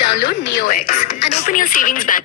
Download NeoX and open your savings bank.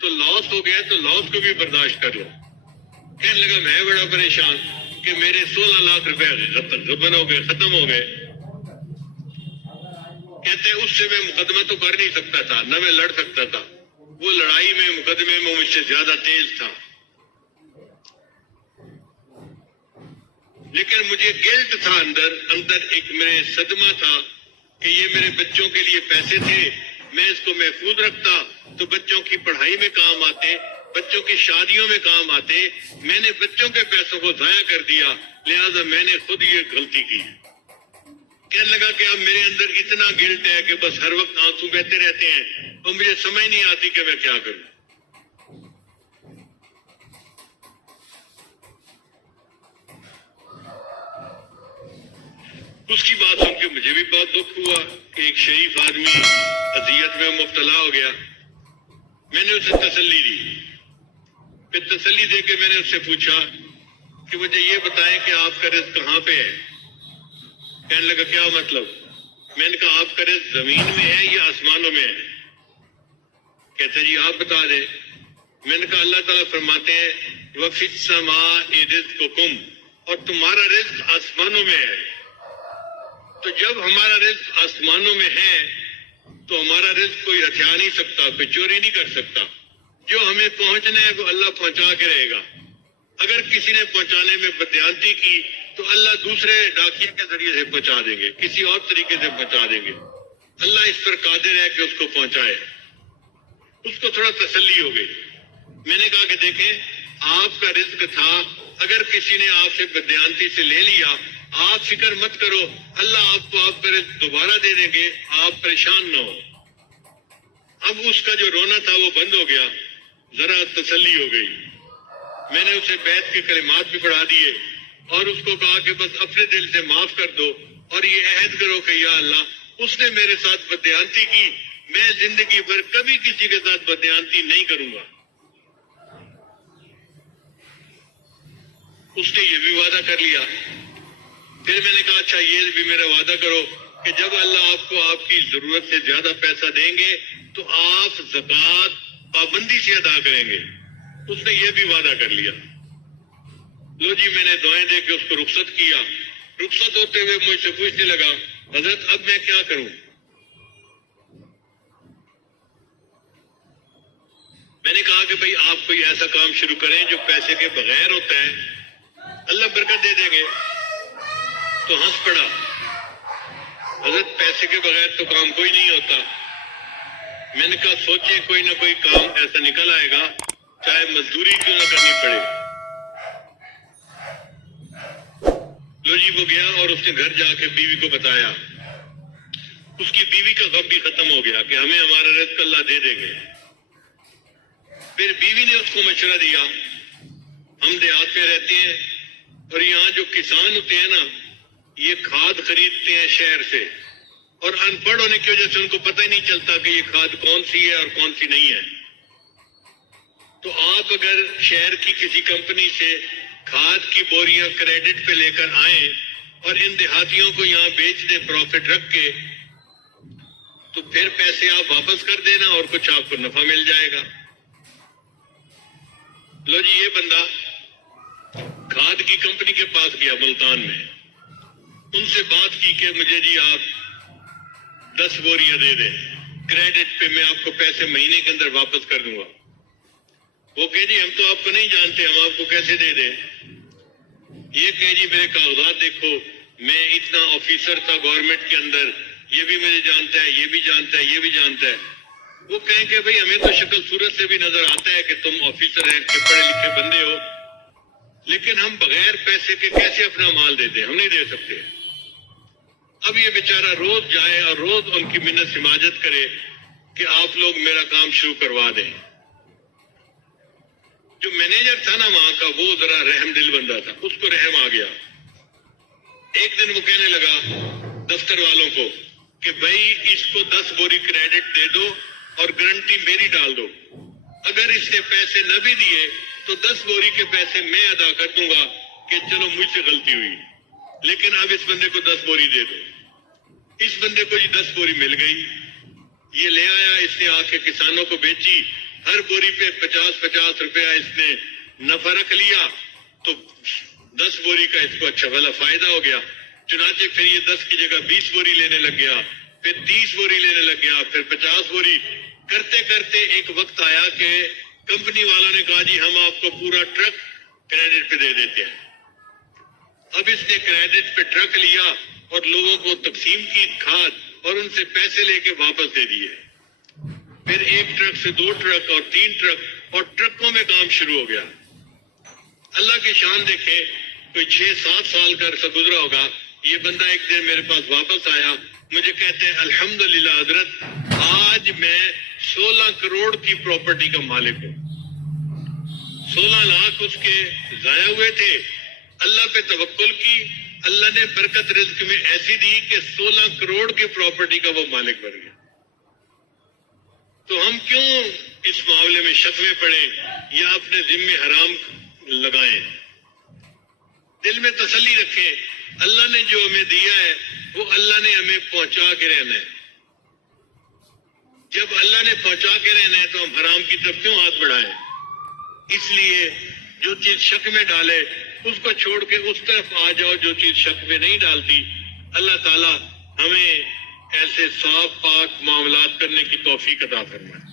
تو لاس ہو گیا تو لاس کو بھی برداشت کر لو. کہنے لگا میں بڑا پریشان کہ میرے 16 لاکھ روپے غبن ہو گئے, ختم ہو گئے. کہتے ہیں اس سے میں مقدمہ تو کر نہیں سکتا تھا, نہ میں لڑ سکتا تھا, وہ لڑائی میں مقدمے میں مجھ سے زیادہ تیز تھا. لیکن مجھے گلٹ تھا اندر ایک میرے صدمہ تھا کہ یہ میرے بچوں کے لیے پیسے تھے, میں اس کو محفوظ رکھتا تو بچوں کی پڑھائی میں کام آتے, بچوں کی شادیوں میں کام آتے. میں نے بچوں کے پیسوں کو ضائع کر دیا, لہذا میں نے خود یہ غلطی کی. کہنے لگا کہ اب میرے اندر اتنا گلٹ ہے کہ بس ہر وقت آنسو بہتے رہتے ہیں اور مجھے سمجھ نہیں آتی کہ میں کیا کروں. اس کی بات سن کے مجھے بھی بہت دکھ ہوا کہ ایک شریف آدمی اذیت میں مبتلا ہو گیا. میں نے اسے تسلی دی. پھر تسلی دے کے میں نے اس سے پوچھا کہ مجھے یہ بتائیں کہ آپ کا رزق کہاں پہ ہے. کہنے لگا کیا مطلب؟ میں نے کہا آپ کا رزق زمین میں ہے یا آسمانوں میں ہے؟ کہتے جی آپ بتا دیں. میں نے کہا اللہ تعالیٰ فرماتے ہیں وَفِي السَّمَاءِ رِزْقُكُمْ, اور تمہارا رزق آسمانوں میں ہے. تو جب ہمارا رزق آسمانوں میں ہے تو ہمارا رزق کوئی ہتھیا نہیں سکتا, کوئی چوری نہیں کر سکتا. جو ہمیں پہنچنا ہے وہ اللہ پہنچا کے رہے گا. اگر کسی نے پہنچانے میں بددیانتی کی تو اللہ دوسرے ڈاکیے کے ذریعے سے پہنچا دیں گے, کسی اور طریقے سے پہنچا دیں گے. اللہ اس پر قادر ہے کہ اس کو پہنچائے. اس کو تھوڑا تسلی ہو گئی. میں نے کہا کہ دیکھیں آپ کا رزق تھا, اگر کسی نے آپ سے بددیانتی سے لے لیا آپ فکر مت کرو, اللہ آپ کو آپ کا رزق دوبارہ دے دیں گے, آپ پریشان نہ ہو. اب اس کا جو رونا تھا وہ بند ہو گیا, ذرا تسلی ہو گئی. میں نے اسے بیعت کے کلمات بھی پڑھا دیے اور اس کو کہا کہ بس اپنے دل سے معاف کر دو اور یہ عہد کرو کہ یا اللہ اس نے میرے ساتھ بددیانتی کی, میں زندگی بھر کبھی کسی کے ساتھ بددیانتی نہیں کروں گا. اس نے یہ بھی وعدہ کر لیا. پھر میں نے کہا اچھا یہ بھی میرا وعدہ کرو کہ جب اللہ آپ کو آپ کی ضرورت سے زیادہ پیسہ دیں گے تو آپ زکوٰۃ پابندی سے ادا کریں گے. اس نے یہ بھی وعدہ کر لیا. لو جی میں نے دعائیں دے کے اس کو رخصت کیا. رخصت ہوتے ہوئے مجھ سے پوچھنے لگا حضرت اب میں کیا کروں؟ میں نے کہا کہ بھئی آپ کوئی ایسا کام شروع کریں جو پیسے کے بغیر ہوتا ہے, اللہ برکت دے دیں گے. تو ہنس پڑا. حضرت پیسے کے بغیر تو کام کوئی نہیں ہوتا. میں نے کہا سوچیں کوئی نہ کوئی کام ایسا نکل آئے گا چاہے مزدوری کیوں نہ کرنی پڑے. لو جی وہ گیا اور اس نے گھر جا کے بیوی کو بتایا. اس کی بیوی کا غم بھی ختم ہو گیا کہ ہمیں ہمارا رزق اللہ دے دیں گے. پھر بیوی نے اس کو مشورہ دیا ہم دیہات میں رہتے ہیں اور یہاں جو کسان ہوتے ہیں نا یہ کھاد خریدتے ہیں شہر سے, اور ان پڑھ ہونے کی وجہ سے ان کو پتہ ہی نہیں چلتا کہ یہ کھاد کون سی ہے اور کون سی نہیں ہے. تو آپ اگر شہر کی کسی کمپنی سے کھاد کی بوریاں کریڈٹ پہ لے کر آئیں اور ان دیہاتیوں کو یہاں بیچ دیں پروفٹ رکھ کے, تو پھر پیسے آپ واپس کر دینا اور کچھ آپ کو نفع مل جائے گا. لو جی یہ بندہ کھاد کی کمپنی کے پاس گیا ملتان میں, ان سے بات کی کہ مجھے جی آپ 10 بوریاں دے دیں کریڈٹ پہ, میں آپ کو پیسے مہینے کے اندر واپس کر دوں گا. وہ کہ جی ہم تو آپ کو نہیں جانتے, ہم آپ کو کیسے دے دیں؟ یہ کہ جی میرے کاغذات دیکھو, میں اتنا آفیسر تھا گورنمنٹ کے اندر, یہ بھی مجھے جانتا ہے, یہ بھی جانتا ہے, یہ بھی جانتا ہے. وہ کہیں کہ بھئی ہمیں تو شکل صورت سے بھی نظر آتا ہے کہ تم آفیسر ہیں, کہ پڑھے لکھے بندے ہو, لیکن ہم بغیر پیسے کے کیسے اپنا مال دے دیں؟ ہم نہیں دے سکتے. اب یہ بیچارہ روز جائے اور روز ان کی منت سماجت کرے کہ آپ لوگ میرا کام شروع کروا دیں. جو مینیجر تھا نا وہاں کا وہ ذرا رحم دل بندہ تھا, اس کو رحم آ گیا. ایک دن وہ کہنے لگا دفتر والوں کو کہ بھائی اس کو 10 بوری کریڈٹ دے دو اور گارنٹی میری ڈال دو. اگر اس نے پیسے نہ بھی دیے تو 10 بوری کے پیسے میں ادا کر دوں گا کہ چلو مجھ سے غلطی ہوئی, لیکن اب اس بندے کو 10 بوری دے دو. اس بندے کو یہ 10 بوری مل گئی. یہ لے آیا, اس نے آ کے کسانوں کو بیچی. ہر بوری پہ 50-50 روپیہ اس نے نفع رکھ لیا تو 10 بوری کا اس کو اچھا بھلا فائدہ ہو گیا. چنانچہ پھر یہ 10 کی جگہ 20 بوری لینے لگ گیا, پھر 30 بوری لینے لگ گیا, پھر 50 بوری. کرتے کرتے ایک وقت آیا کہ کمپنی والوں نے کہا جی ہم آپ کو پورا ٹرک کریڈٹ پہ دے دیتے ہیں. اب اس نے کریڈٹ پہ ٹرک لیا اور لوگوں کو تقسیم کی کھاد اور ان سے پیسے لے کے واپس دے دیے. پھر ایک ٹرک سے 2 ٹرک اور 3 ٹرک اور ٹرکوں میں کام شروع ہو گیا. اللہ کی شان دیکھے, کوئی 6-7 سال کا عرصہ گزرا ہوگا. یہ بندہ ایک دن میرے پاس واپس آیا, مجھے کہتے ہیں الحمدللہ حضرت آج میں 16 کروڑ کی پراپرٹی کا مالک ہوں. 16 لاکھ اس کے ضائع ہوئے تھے, اللہ پہ توکل کی, اللہ نے برکت رزق میں ایسی دی کہ 16 کروڑ کی پراپرٹی کا وہ مالک بن گیا. تو ہم کیوں اس معاملے میں شک میں پڑیں یا اپنے ذمے حرام لگائیں؟ دل میں تسلی رکھیں, اللہ نے جو ہمیں دیا ہے وہ اللہ نے ہمیں پہنچا کے رہنا ہے. جب اللہ نے پہنچا کے رہنا ہے تو ہم حرام کی طرف کیوں ہاتھ بڑھائیں؟ اس لیے جو چیز شک میں ڈالے اس کو چھوڑ کے اس طرف آ جاؤ جو چیز شک میں نہیں ڈالتی. اللہ تعالی ہمیں ایسے صاف پاک معاملات کرنے کی توفیق عطا فرمائے.